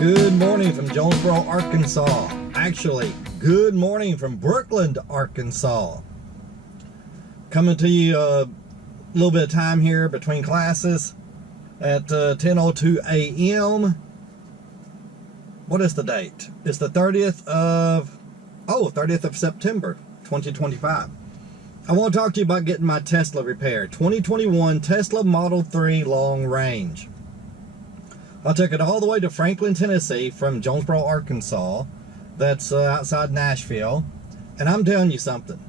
Good morning from Jonesboro, Arkansas. Actually, good morning from Brookland, Arkansas. Coming to you a little bit of time here between classes at 10:02 a.m. What is the date? It's the 30th of September, 2025. I want to talk to you about getting my Tesla repaired. 2021 Tesla Model 3 long range. I took it all the way to Franklin, Tennessee from Jonesboro, Arkansas. That's outside Nashville. And I'm telling you something.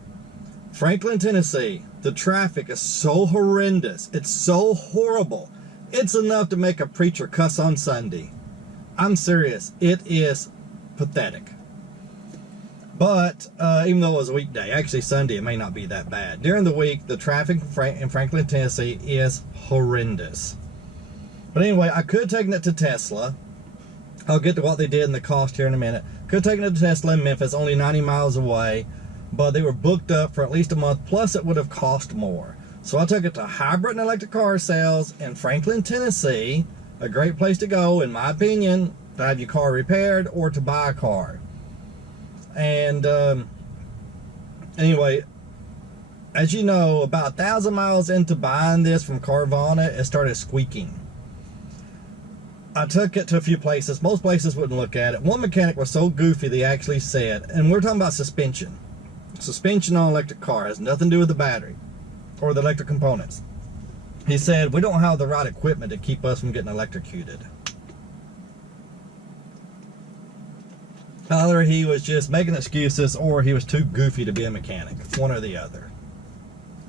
Franklin, Tennessee, the traffic is so horrendous. It's so horrible. It's enough to make a preacher cuss on Sunday. I'm serious. It is pathetic. But even though it was a weekday, actually Sunday, it may not be that bad. During the week, the traffic in Franklin, Tennessee is horrendous. But anyway, I could have taken it to Tesla. I'll get to what they did and the cost here in a minute. Could have taken it to Tesla in Memphis, only 90 miles away. But they were booked up for at least a month, plus it would have cost more. So I took it to Hybrid and Electric Car Sales in Franklin, Tennessee. A great place to go, in my opinion, to have your car repaired or to buy a car. And anyway, as you know, about 1,000 miles into buying this from Carvana, it started squeaking. I took it to a few places. Most places wouldn't look at it. One mechanic was so goofy, they actually said, and we're talking about suspension. Suspension on an electric car has nothing to do with the battery or the electric components. He said, we don't have the right equipment to keep us from getting electrocuted. Either he was just making excuses or he was too goofy to be a mechanic. One or the other.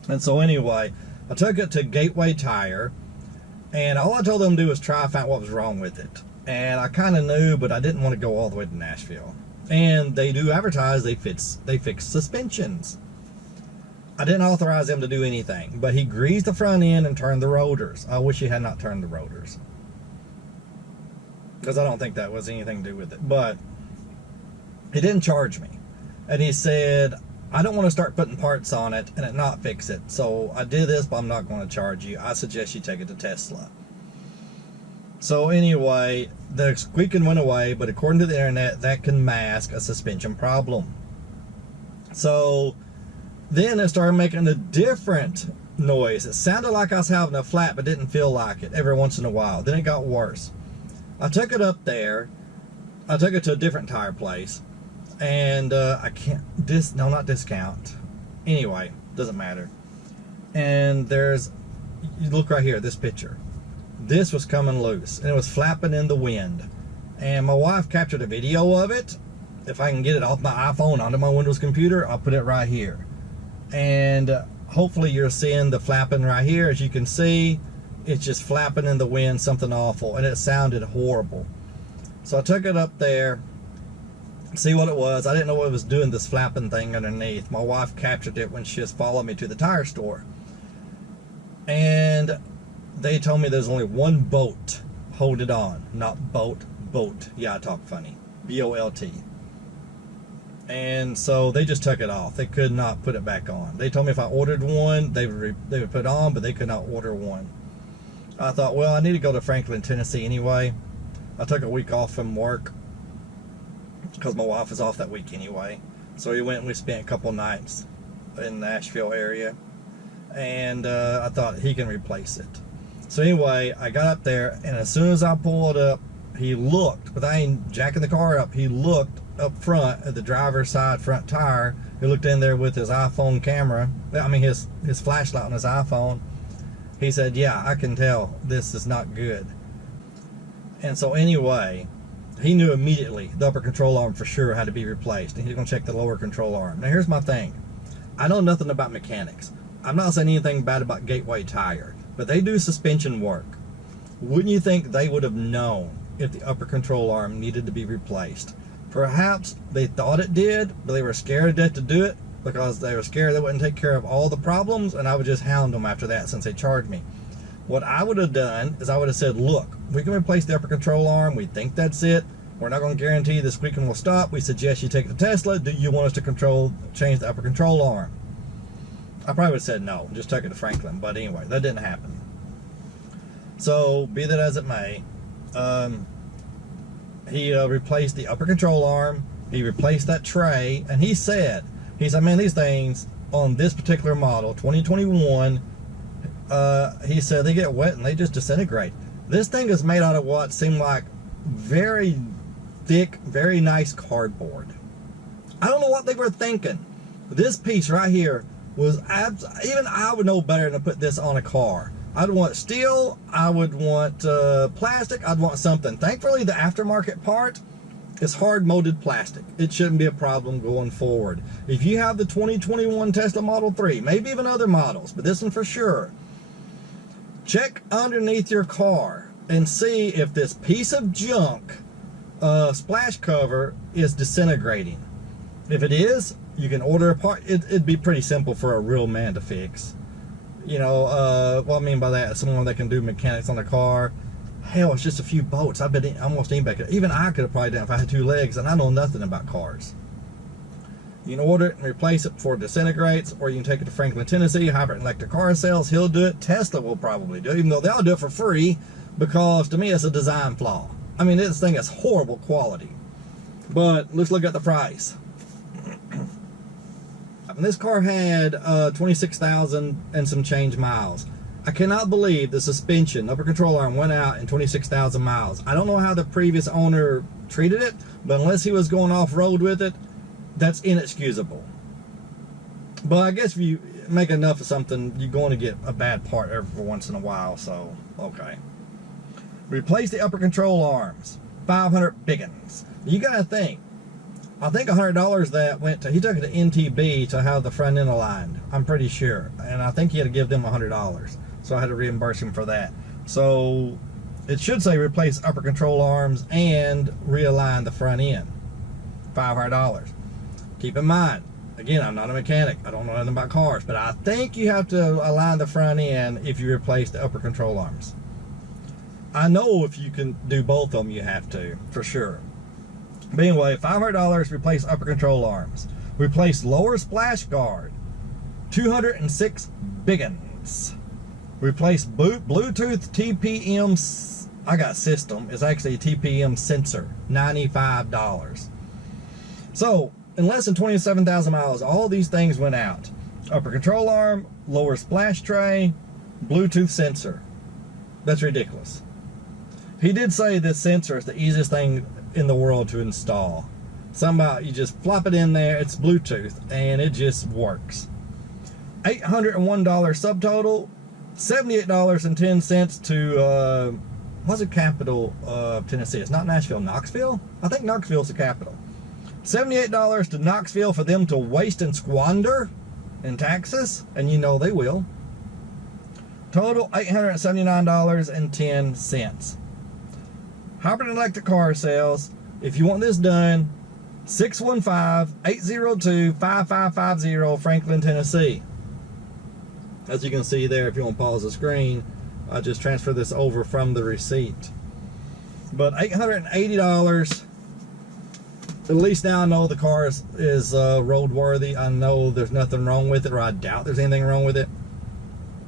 And so anyway, I took it to Gateway Tire. And all I told them to do was try to find what was wrong with it. And I kind of knew, but I didn't want to go all the way to Nashville. And they do advertise they fix suspensions. I didn't authorize them to do anything, but he greased the front end and turned the rotors. I wish he had not turned the rotors, because I don't think that was anything to do with it. But he didn't charge me. And he said, I don't want to start putting parts on it and it not fix it. So I did this, but I'm not going to charge you. I suggest you take it to Tesla. So anyway, the squeaking went away, but according to the internet, that can mask a suspension problem. So then it started making a different noise. It sounded like I was having a flat, but didn't feel like it every once in a while. Then it got worse. I took it up there. I took it to a different tire place. And I can't, not discount. Anyway, doesn't matter. And you look right here, this picture. This was coming loose, and it was flapping in the wind. And my wife captured a video of it. If I can get it off my iPhone onto my Windows computer, I'll put it right here. And hopefully you're seeing the flapping right here. As you can see, it's just flapping in the wind, something awful, and it sounded horrible. So I took it up there. See what it was. I didn't know what it was doing, this flapping thing underneath. My wife captured it when she just followed me to the tire store. And they told me there's only one bolt. Hold it on. Not boat, boat. Yeah, I talk funny. B-O-L-T. And so they just took it off. They could not put it back on. They told me if I ordered one, they would put it on, but they could not order one. I thought, well, I need to go to Franklin, Tennessee anyway. I took a week off from work, because my wife was off that week anyway. So we went and we spent a couple nights in the Nashville area. And I thought he can replace it. So anyway, I got up there, and as soon as I pulled up, he looked, but I ain't jacking the car up. He looked up front at the driver's side front tire. He looked in there with his iPhone camera. I mean, his flashlight on his iPhone. He said, yeah, I can tell this is not good. And so anyway, he knew immediately the upper control arm for sure had to be replaced, and he's going to check the lower control arm. Now here's my thing. I know nothing about mechanics. I'm not saying anything bad about Gateway Tire, but they do suspension work. Wouldn't you think they would have known if the upper control arm needed to be replaced? Perhaps they thought it did, but they were scared to death to do it because they were scared they wouldn't take care of all the problems, and I would just hound them after that since they charged me. What I would have done is I would have said, look, we can replace the upper control arm. We think that's it. We're not going to guarantee the squeaking will stop. We suggest you take the Tesla. Do you want us to change the upper control arm? I probably would have said no, just took it to Franklin. But anyway, that didn't happen. So, be that as it may, He replaced the upper control arm. He replaced that tray, and he said, man, these things on this particular model, 2021, he said they get wet and they just disintegrate. This thing is made out of what seemed like very thick, very nice cardboard. I don't know what they were thinking. This piece right here was even I would know better than to put this on a car. I'd want steel, I would want plastic, I'd want something. Thankfully, the aftermarket part is hard molded plastic. It shouldn't be a problem going forward. If you have the 2021 Tesla Model 3, maybe even other models, but this one for sure, check underneath your car and see if this piece of junk splash cover is disintegrating. If it is, you can order a part. It'd be pretty simple for a real man to fix. You know, what I mean by that is someone that can do mechanics on a car. Hell, it's just a few bolts. I bet almost anybody could. Even I could have probably done it if I had two legs, and I know nothing about cars. You can order it and replace it before it disintegrates, or you can take it to Franklin, Tennessee, Hybrid Electric Car Sales. He'll do it. Tesla will probably do it, even though they'll do it for free, because to me it's a design flaw. I mean, this thing is horrible quality. But let's look at the price. This car had 26,000 and some change miles. I cannot believe the suspension, upper control arm, went out in 26,000 miles. I don't know how the previous owner treated it, but unless he was going off-road with it, that's inexcusable. But I guess if you make enough of something, you're going to get a bad part every once in a while, so, okay. Replace the upper control arms. 500 biggins. You got to think. I think $100 that went to, he took it to NTB to have the front end aligned. I'm pretty sure. And I think he had to give them $100. So I had to reimburse him for that. So it should say replace upper control arms and realign the front end. $500. Keep in mind, again, I'm not a mechanic. I don't know nothing about cars. But I think you have to align the front end if you replace the upper control arms. I know if you can do both of them, you have to, for sure. But anyway, $500, replace upper control arms. Replace lower splash guard. 206 biggins. Replace Bluetooth TPM, I got system, it's actually a TPM Sensor. $95. So, in less than 27,000 miles, all these things went out. Upper control arm, lower splash tray, Bluetooth sensor. That's ridiculous. He did say this sensor is the easiest thing in the world to install. Somehow you just flop it in there, it's Bluetooth, and it just works. $801 subtotal, $78.10 to what's the capital of Tennessee? It's not Nashville, Knoxville? I think Knoxville's the capital. $78 to Knoxville for them to waste and squander in taxes, and you know they will. Total $879.10. Hybrid Electric Car Sales. If you want this done, 615-802-5550, Franklin, Tennessee. As you can see there, if you want to pause the screen, I just transfer this over from the receipt. But $880. At least now I know the car is roadworthy. I know there's nothing wrong with it, or I doubt there's anything wrong with it,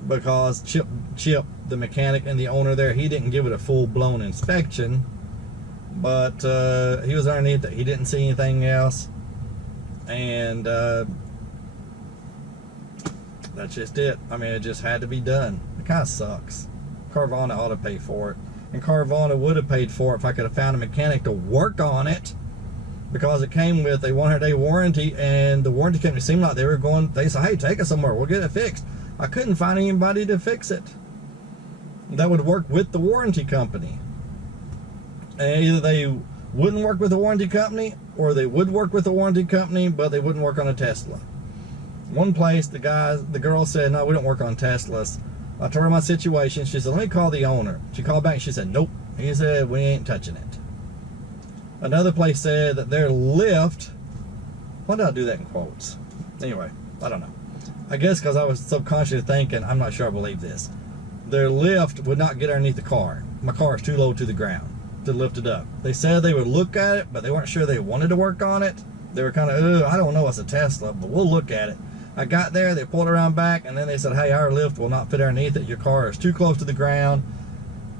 because Chip, the mechanic and the owner there, he didn't give it a full-blown inspection, but he was underneath it. He didn't see anything else, and that's just it. I mean, it just had to be done. It kind of sucks. Carvana ought to pay for it, and Carvana would have paid for it if I could have found a mechanic to work on it, because it came with a 100-day warranty, and the warranty company seemed like they said, hey, take it somewhere, we'll get it fixed. I couldn't find anybody to fix it that would work with the warranty company. And either they wouldn't work with the warranty company, or they would work with the warranty company, but they wouldn't work on a Tesla. One place, the girl said, no, we don't work on Teslas. I told her my situation. She said, let me call the owner. She called back and she said, nope. He said, we ain't touching it. Another place said that their lift, why did I do that in quotes? Anyway, I don't know. I guess because I was subconsciously thinking, I'm not sure I believe this. Their lift would not get underneath the car. My car is too low to the ground to lift it up. They said they would look at it, but they weren't sure they wanted to work on it. They were kind of, I don't know, it's a Tesla, but we'll look at it. I got there, they pulled around back, and then they said, hey, our lift will not fit underneath it. Your car is too close to the ground.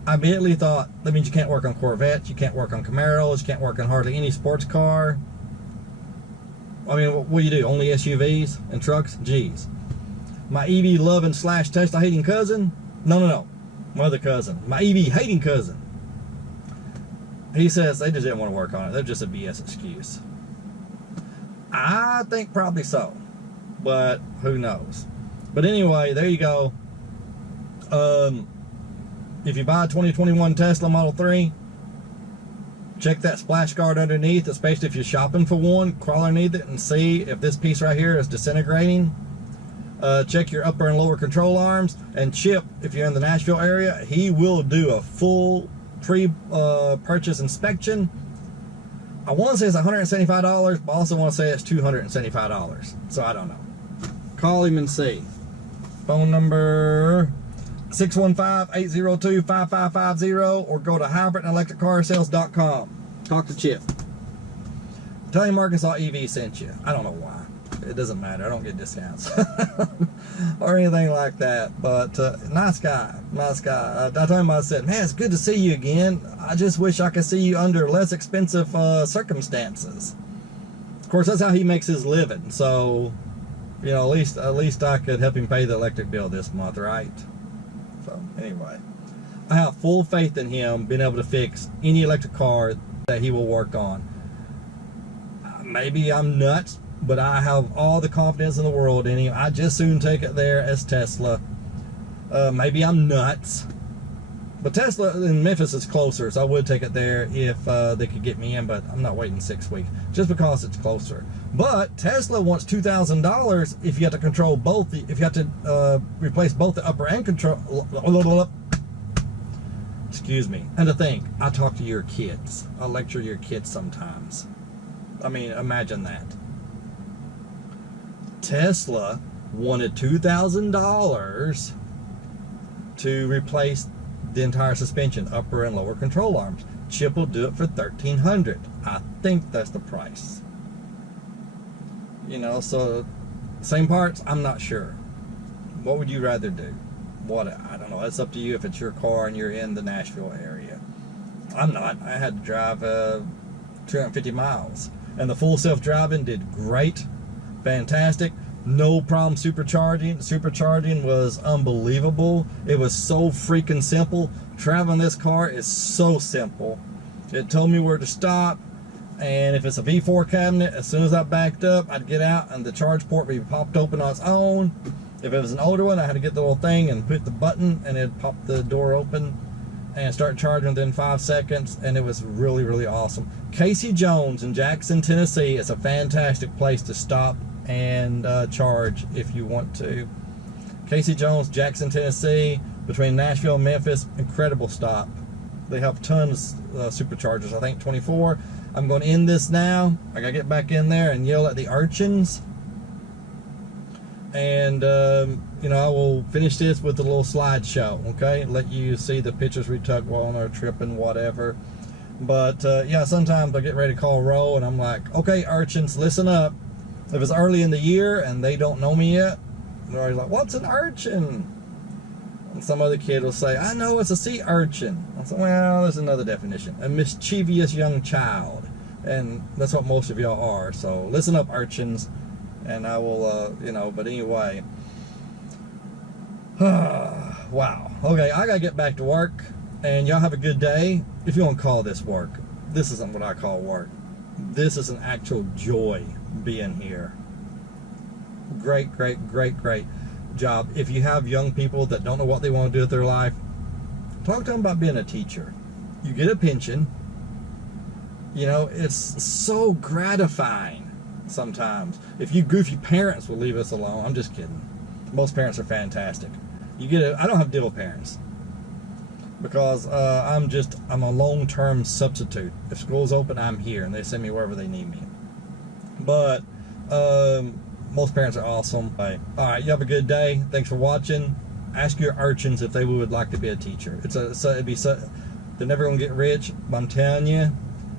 I immediately thought, that means you can't work on Corvettes, you can't work on Camaros, you can't work on hardly any sports car. I mean, what do you do? Only SUVs and trucks? Jeez. My EV loving / Tesla hating cousin? No. My other cousin. My EV hating cousin. He says they just didn't want to work on it. They're just a BS excuse. I think probably so. But who knows? But anyway, there you go. If you buy a 2021 Tesla Model 3, check that splash guard underneath, especially if you're shopping for one. Crawl underneath it and see if this piece right here is disintegrating. Check your upper and lower control arms. And Chip, if you're in the Nashville area, he will do a full pre-purchase inspection. I want to say it's $175, but I also want to say it's $275. So I don't know. Call him and see. Phone number 615-802-5550 or go to hybridandelectriccarsales.com. Talk to Chip. Tell him Arkansas EV sent you. I don't know why. It doesn't matter. I don't get discounts or anything like that. But nice guy. Nice guy. I told him, I said, man, it's good to see you again. I just wish I could see you under less expensive circumstances. Of course, that's how he makes his living. So, you know, at least I could help him pay the electric bill this month, right? So anyway, I have full faith in him being able to fix any electric car that he will work on. Maybe I'm nuts, but I have all the confidence in the world in him. I just soon take it there as Tesla. Maybe I'm nuts, but Tesla in Memphis is closer, so I would take it there if they could get me in, but I'm not waiting 6 weeks just because it's closer. But Tesla wants $2,000 if you have to control both, if you have to replace both the upper and control. Excuse me. And to think, I talk to your kids. I lecture your kids sometimes. I mean, imagine that. Tesla wanted $2,000 to replace the entire suspension, upper and lower control arms. Chip will do it for $1,300. I think that's the price. You know, so same parts, I'm not sure. What would you rather do? What, I don't know. It's up to you if it's your car and you're in the Nashville area. I'm not. I had to drive 250 miles. And the full self-driving did great. Fantastic. No problem supercharging. Supercharging was unbelievable. It was so freaking simple. Traveling this car is so simple. It told me where to stop. And if it's a V4 cabinet, as soon as I backed up, I'd get out and the charge port would be popped open on its own. If it was an older one, I had to get the little thing and put the button and it'd pop the door open and start charging within 5 seconds, and it was really, really awesome. Casey Jones in Jackson, Tennessee is a fantastic place to stop and charge if you want to. Casey Jones, Jackson, Tennessee, between Nashville and Memphis, incredible stop. They have tons of superchargers, I think 24. I'm going to end this now. I gotta get back in there and yell at the urchins. And, you know, I will finish this with a little slideshow, okay? Let you see the pictures we took while on our trip and whatever. But, yeah, sometimes I get ready to call roll and I'm like, okay, urchins, listen up. If it's early in the year and they don't know me yet, they're always like, what's an urchin? And some other kid will say, I know, it's a sea urchin. I say, well, there's another definition. A mischievous young child. And that's what most of y'all are. So listen up, urchins. And I will, you know, but anyway. Wow. Okay, I gotta get back to work. And y'all have a good day. If you want to call this work, this isn't what I call work. This is an actual joy being here. Great, great, great, great job. If you have young people that don't know what they want to do with their life, talk to them about being a teacher. You get a pension. You know, it's so gratifying. Sometimes, if you goofy parents will leave us alone, I'm just kidding. Most parents are fantastic. You get I don't have diddle parents because I'm a long-term substitute. If school's open, I'm here, and they send me wherever they need me. But most parents are awesome. All right, you have a good day. Thanks for watching. Ask your urchins if they would like to be a teacher. They're never gonna get rich, but I'm telling you,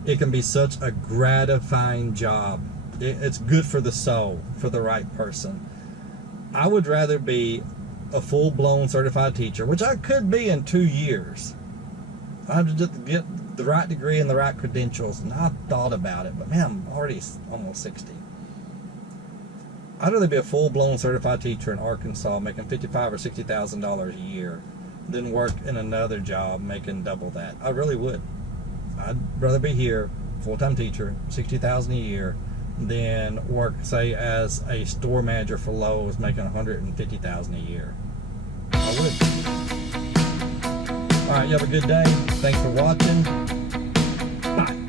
it can be such a gratifying job. It's good for the soul, for the right person. I would rather be a full-blown certified teacher, which I could be in 2 years. I have to just get the right degree and the right credentials. And I thought about it, but man, I'm already almost 60. I'd rather be a full-blown certified teacher in Arkansas making $55,000 or $60,000 a year than work in another job making double that. I really would. I'd rather be here, full-time teacher, $60,000 a year, than work, say, as a store manager for Lowe's making $150,000 a year. I would. All right, you have a good day. Thanks for watching. Bye.